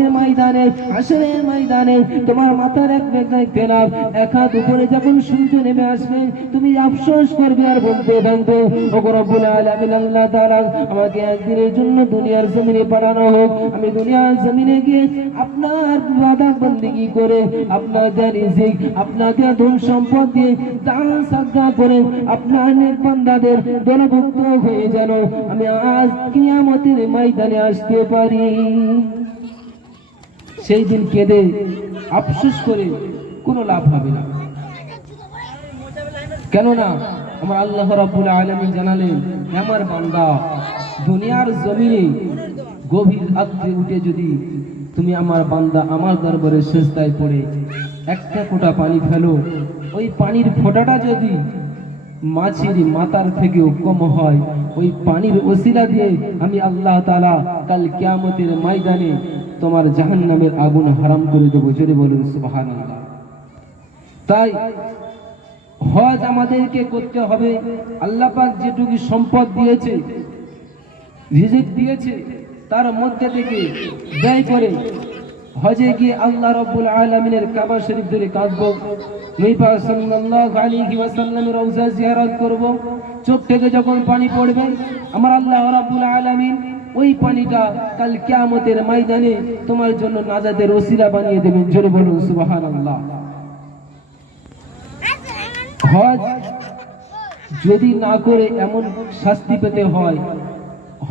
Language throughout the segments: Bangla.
কেয়ামতের ময়দানে আসরের ময়দানে তোমার মাথার এক যখন সূর্য নেমে আসবে, তুমি আফসোস করবে আর বলতে রব্বুল আলামিন, আল্লাহ তাআলা আমাকে একদিনের জন্য দুনিয়ার জমিনে পাঠানো হোক। আমি দুনিয়ার জমিনে গিয়ে আপনার বাদা বন্দিগি করে আপনাদের রিজিক ধন সম্পদ দিয়ে দান সাদকা করে আপনার দলভুক্ত হয়ে যেন আমি আজ কিয়ামতের ময়দানে আসতে পারি। সেই দিন কেঁদে আফসোস করে কোনো লাভ হবে না। কেননা আমার আল্লাহ রাব্বুল আলামিন জানালেন আমার বান্দা, দুনিয়ার জমিনে গভীর রাত্রে উঠে যদি তুমি আমার বান্দা আমার দরবারে শেষদায় পড়ে, একটা ফোঁটা পানি ফেলো, ওই পানির ফোঁটাটা যদি মাছির মাথার থেকেও কম হয়, ওই পানির ওসিলা দিয়ে আমি আল্লাহ তালা কাল কেয়ামতের ময়দানে তোমার জাহান নামের আগুন হারাম করে দেবো, জোরে বলুন, সুবহানাল্লাহ। তাই হজ আমাদেরকে করতে হবে। আল্লাহ পাক যেটুকু সম্পদ দিয়েছে, রিজিক দিয়েছে, তার মধ্যে থেকে ব্যয় করে হজে গিয়ে আল্লাহ রাব্বুল আলামিনের কাবা শরীফ ধরে কাঁদবো, নবী পাক সাল্লাল্লাহু আলাইহি ওয়াসাল্লামের রওজা জিয়ারত করব। চোখ থেকে যখন পানি পড়বে, আমার আল্লাহ রাব্বুল আলামিন ওই পানিটা কাল কিয়ামতের ময়দানে তোমার জন্য নাজাদের ওসিলা বানিয়ে দেবেন। জোরে বলুন, সুবহানাল্লাহ। হজ যদি না করে এমন শাস্তি পেতে হয়,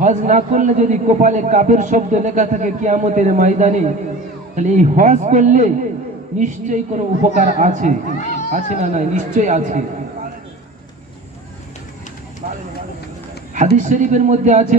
হজ না করলে যদি কপালে কাপের শব্দ লেখা থাকে কিয়ামতের ময়দানে, তাহলে এই হজ করলে নিশ্চয়ই কোনো উপকার আছে? আছে না নাই? নিশ্চয়ই আছে। হাদিস শরীফের মধ্যে আছে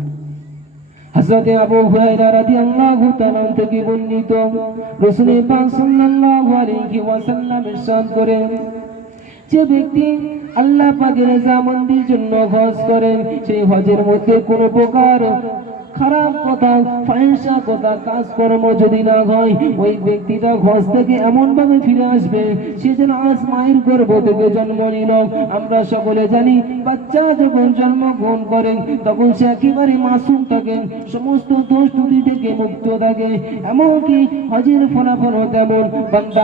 হযরত আবু হুরায়রা রাদিয়াল্লাহু তাআলা থেকে বর্ণিত। রাসূল পাক সাল্লাল্লাহু আলাইহি ওয়াসাল্লাম ইরশাদ করেন, যে ব্যক্তি আল্লাহ পাকের জামন্দির জন্য হজ করেন সেই হজের মধ্যে কোনো প্রকার খারাপ কথা ফাহিংসা কথা, কাজকর্ম যদি না হয়, ওই ব্যক্তিটা হজ থেকে এমন ভাবে ফিরে আসবে, সে যেন আজ মায়ের গর্ভ থেকে জন্ম নিল। আমরা সকলে জানি, বাচ্চা যখন জন্মগ্রহণ করেন, তখন সে একেবারে মাসুম থাকে, সমস্ত দোষ ত্রুটি থেকে মুক্ত থাকে। এমনকি হজের ফলাফল তেমন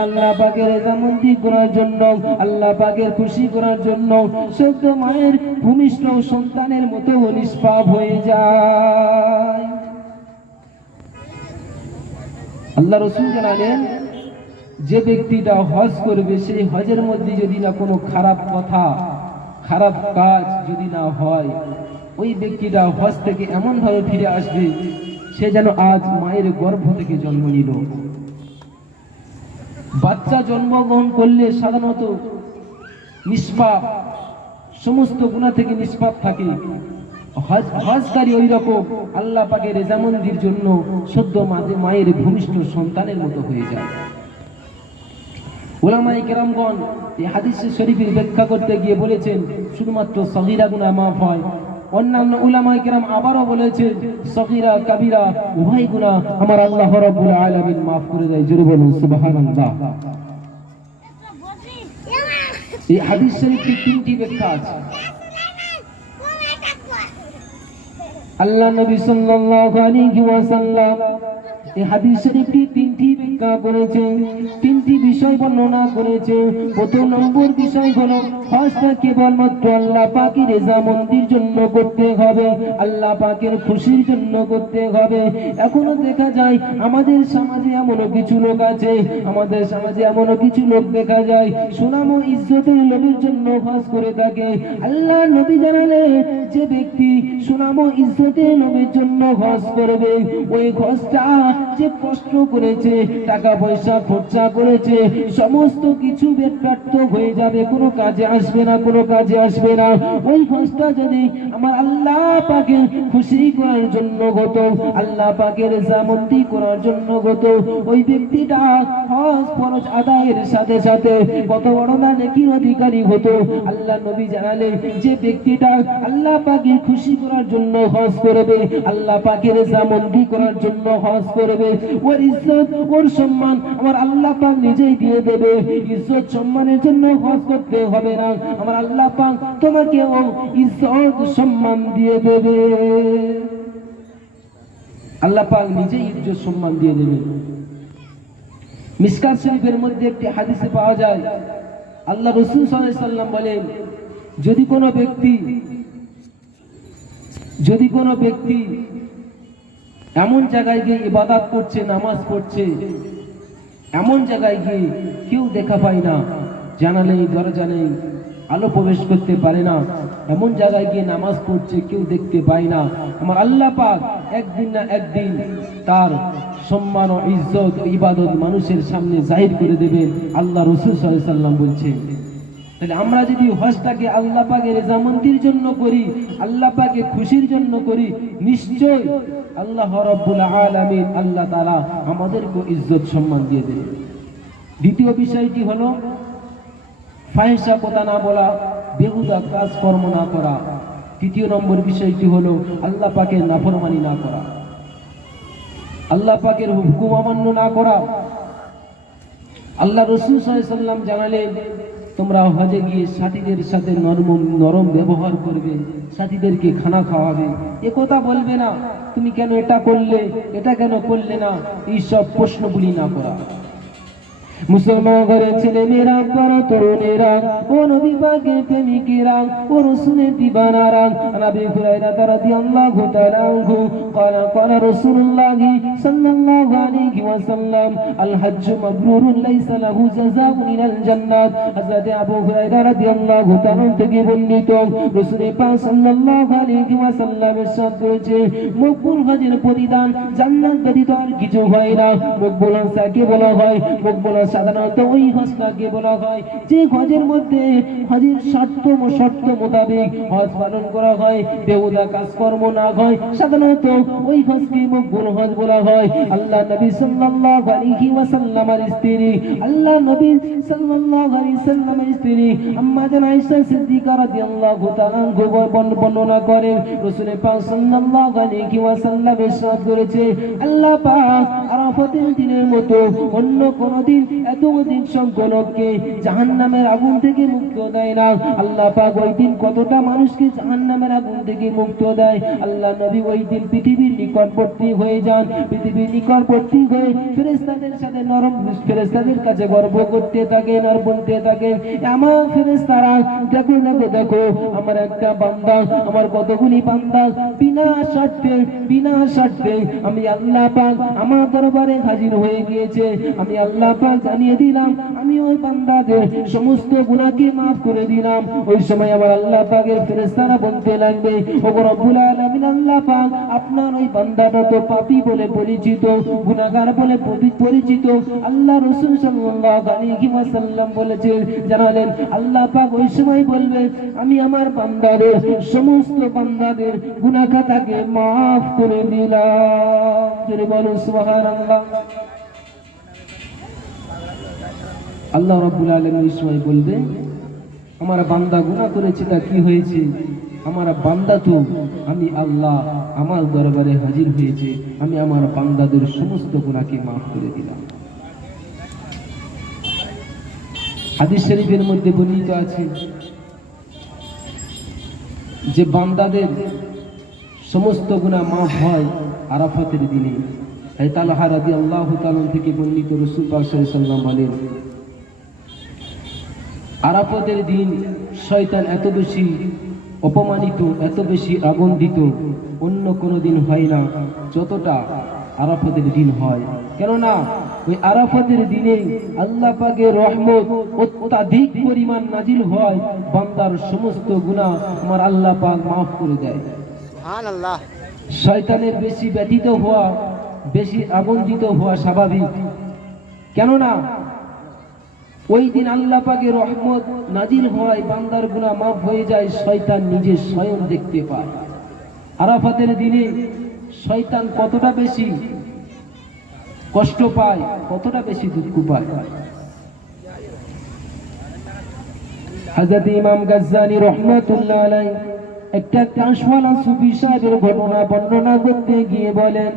আল্লাহ পাকের জামন্দি করার জন্য, আল্লাহ পাকের খুশি করার জন্য সত্য মায়ের ভূমিষ্ঠ সন্তানের মতো নিষ্পাপ হয়ে যায়। আল্লাহ রসুল জানালেন, যে ব্যক্তিটা হজ করবে সেই হজের মধ্যে যদি না কোনো খারাপ কথা, খারাপ কাজ যদি না হয়, ওই ব্যক্তিটা হজ থেকে এমন ভাবে ফিরে আসবে, সে যেন আজ মায়ের গর্ভ থেকে জন্ম নিল। বাচ্চা জন্মগ্রহণ করলে সাধারণত নিষ্পাপ, সমস্ত গুণা থেকে নিষ্পাপ থাকে। হজকারী ওই রকম আল্লাহ পাকের রেজামন্দির জন্য সদ্য মায়ের ভূমিষ্ঠ সন্তানের মতো হয়ে যায়। ওলামাই কেরামগণ এই হাদিস শরীফের ব্যাখ্যা করতে গিয়ে বলেছেন শুধুমাত্র সহিরা গুণা মাফ হয়। অন্যান্য উলামাই কেরাম আবারও বলেছেন সহিরা কাবিরা উভয় গুণা আমার আল্লাহ রাব্বুল আলামিন মাফ করে দেয়। জোরে বলুন সুবহানাল্লাহ। এই হাদিস শরীফের তিনটি ব্যাখ্যা আছে। আল্লাহ নবী সাল্লাল্লাহু আলাইহি ওয়াসাল্লাম এই হাদিস শরীফটি তিনটি ব্যাখ্যা করেছেন তিনটি বিষয় বর্ণনা করেছে। প্রথম নম্বর বিষয় হলো হজটা কেবলমাত্র আল্লাহ পাকের রেজামন্দির জন্য করতে হবে, আল্লাহ পাকের খুশির জন্য করতে হবে। এখনও দেখা যায়, আমাদের সমাজে এমনও কিছু লোক আছে, আমাদের সমাজে এমনও কিছু লোক দেখা যায়, সুনাম ইজ্জতের লোভের জন্য হজ করে থাকে। আল্লাহ নবী জানালে, যে ব্যক্তি সুনাম ইজ্জতের লোভের জন্য হজ করবে, ওই হজটা যে কষ্ট করেছে টাকা পয়সা খরচা করেছে, সমস্ত কিছু ব্যর্থ হয়ে যাবে, কোনো কাজে আসবে না, কোনো কাজে আসবে না। ওই হজটা যদি আমার আল্লাহ পাকে খুশি করার জন্য গত আল্লাহ পাকের জামন্তি করার জন্য গত ওই ব্যক্তিটা হজ ফরজ আদায়ের সাথে সাথে কত বড় না নেকির অধিকারী হতো। আল্লাহ নবী জানালে যে ব্যক্তিটা আল্লাহ পাকে খুশি করার জন্য হজ করবে, আল্লাহ পাকের জামন্তি করার জন্য হজ করবে, ওর ইজ্জত, ওর সম্মান আমার আল্লাহ পাক নিজেই দিয়ে দেবে। ইজ্জত সম্মানের জন্য হজ করতে হবে না। আমার আল্লাহ পাক তোমাকে ও ইজ্জত সম্মান দিয়ে দেবে। আল্লাহ পাক নিজেই ইজ্জত সম্মান দিয়ে দেবে। মিসকাত শরীফের মধ্যে একটি হাদিসে পাওয়া যায়, আল্লাহ রসুল সাল্লাম বলেন, যদি কোনো ব্যক্তি, যদি কোনো ব্যক্তি এমন জায়গায় গিয়ে ইবাদত করছে, নামাজ পড়ছে এমন জায়গায় গিয়ে কেউ দেখা পায় না। জানা নেই দরজা নেই, আলো প্রবেশ করতে পারে না। এমন জায়গায় গিয়ে নামাজ পড়ছে, কেউ দেখতে পায় না। আমার আল্লাহ পাক একদিন না একদিন তার সম্মান ও ইজ্জত ইবাদত মানুষের সামনে জাহির করে দেবেন। আল্লাহ রসুল সাল্লাম বলছে তাহলে আমরা যদি হজটাকে আল্লাহ রেজামন্দির জন্য করি, আল্লাহ পাকে খুশির জন্য করি, নিশ্চয় আল্লাহ রব্বুল আলামিন আল্লাহ তাআলা আমাদেরকে ইজ্জত সম্মান দিয়ে দেবে। দ্বিতীয় বিষয়টি হলো ফাহিসা কথা না বলা, বেহুদা কাজ কর্ম না করা। তৃতীয় নম্বর বিষয়টি হলো আল্লাহ পাকের নাফরমানি না করা। আল্লাহ পাকের হুকুম অমান্য না করা। আল্লাহ রসুল সাল্লাম জানালেন তোমরা হজে গিয়ে সাথীদের সাথে নরম নরম ব্যবহার করবে, সাথীদেরকে খানা খাওয়াবে। এ কথা বলবে না, তুমি কেন এটা করলে, এটা কেন করলে না? এইসব প্রশ্নগুলি না করা। মুসলমান ঘরের ছেলে মেয়েরা বড় তরুণেরা ও নবী পাকের প্রেমিকেরা ও রসুলের দিবানারা নবী হুরায়রা রাদিয়াল্লাহু তাআলা আনহু قال قال رسول الله صلى الله عليه وسلم الحج مبرور ليس له جزاء من الجنة حضرت আবু হুরায়রা রাদিয়াল্লাহু তাআলা থেকে বর্ণিত রাসূল পাক সাল্লাল্লাহু আলাইহি ওয়াসাল্লাম ইরশাদ করেছে মকবুল হজের প্রতিদান জান্নাত ব্যতীত আর কিছু হয় না মকবুল হজ কাকে বলা হয় মকবুল হজ সাধারণত ওই হজটাকে বলা হয়, যে হজের মধ্যে হজের শর্ত শর্ত মোতাবেক হজ পালন করা হয়, বেহুদা কাজকর্ম না হয়, সাধারণত ওই হজকে মকবুল হজ বলা হয়। আল্লাহ নবী সাল্লাল্লাহু আলাইহি ওয়াসাল্লামের স্ত্রী, আল্লাহ নবী সাল্লাল্লাহু আলাইহি সাল্লামের স্ত্রী আম্মা জান আয়েশা সিদ্দিকা রাদিয়াল্লাহু তাআলা বর্ণনা করেন, রাসূল পাক সাল্লাল্লাহু আলাইহি ওয়াসাল্লাম ইরশাদ করেছে, আল্লাহ পাক আরাফাতের দিনের মতো অন্য কোন দিন এত অধিক সংখ্যক লোককে জাহান্নামের আগুন থেকে মুক্ত দেয় না। আল্লাহ পাক ওই দিন কতটা মানুষকে জাহান্নামের আগুন থেকে মুক্ত দেয়। আল্লাহ নবী ওই দিন পৃথিবীর নিকটবর্তী হয়ে যান। পৃথিবীর নিকটবর্তী হয়ে ফেরেশতাদের সাথে নরম ফেরেশতাদের কাছে গর্ব করতে থাকেন আর বলতে থাকেন আমার ফেরেশতারা, দেখো দেখো দেখো, আমার একটা বান্দা, আমার কতগুলি বান্দা, বিনা শর্তে বিনা শর্তে আমি আল্লাহ পাক আমার দরবারে হাজির হয়ে গিয়েছে। আমি আল্লাহ পাক জানিয়ে দিলাম, আমি ওই বান্দাদের সমস্ত গুনাহকে maaf করে দিলাম। ওই সময় আমার আল্লাহ পাকের ফেরেশতারা বলতে লাগবে ও রব্বুল আলামিন, আল্লাহ পাক আপনার ওই বান্দাটা তো পাপী বলে পরিচিত, গুনাহগার বলে পরি- পরিচিত। আল্লাহ রাসূল সাল্লাল্লাহু আলাইহি ওয়াসাল্লাম বলেছে, জানালেন, আল্লাহ পাক ওই সময় বলবে, আমি আমার বান্দাদের, সমস্ত বান্দাদের গুনাহ খাতাকে maaf করে দিলাম। জোরে বলো সুবহানাল্লাহ। আল্লাহ রাব্বুল আলামিন ওই সময় বলবে, আমার বান্দা গুনাহ করেছে তা কি হয়েছে? আমার বান্দা তো আমি আল্লাহ, আমার দরবারে হাজির হয়েছে। আমি আমার বান্দাদের সমস্ত গুণাকে মাফ করে দিলাম। হাদিস শরীফের মধ্যে বর্ণিত আছে যে বান্দাদের সমস্ত গুনাহ মাফ হয় আরাফাতের দিনে। তালহা রাদি আল্লাহ তালন থেকে বর্ণিত রসুল সাল্লাম বলেন আরাফাতের দিন শয়তান এত বেশি অপমানিত এত বেশি আগুন্দিত অন্য কোনো দিন হয় না যতটা আরাফতের দিন হয়। কেননা ওই আরাফাতের দিনে আল্লাহ পাকের রহমত অত্যাধিক পরিমাণ নাজিল হয় বান্দার সমস্ত গুনাহ আমার আল্লাহ পাক মাফ করে দেয়। শয়তানের বেশি ব্যথিত হওয়া বেশি আনন্দিত হওয়া স্বাভাবিক। কেননা ওই দিন আল্লাহ পাকের রহমত নাজিল হওয়ায় বান্দার গুনাহ মাফ হয়ে যায়, শয়তান নিজে স্বয়ং দেখতে পায়। আরাফাতের দিনে শয়তান কতটা বেশি কষ্ট পায়, কতটা বেশি দুঃখ পায়? হযরত ইমাম গাজ্জানী রাহমাতুল্লাহ আলাইহি একটা কাশওয়ালা সুফি সাহেবের ঘটনা বর্ণনা করতে গিয়ে বলেন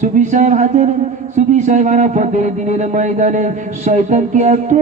সুফি সাহেব হাজার সুবি সাহেব আরাফতের দিনের ময়দানে শয়তানকে এত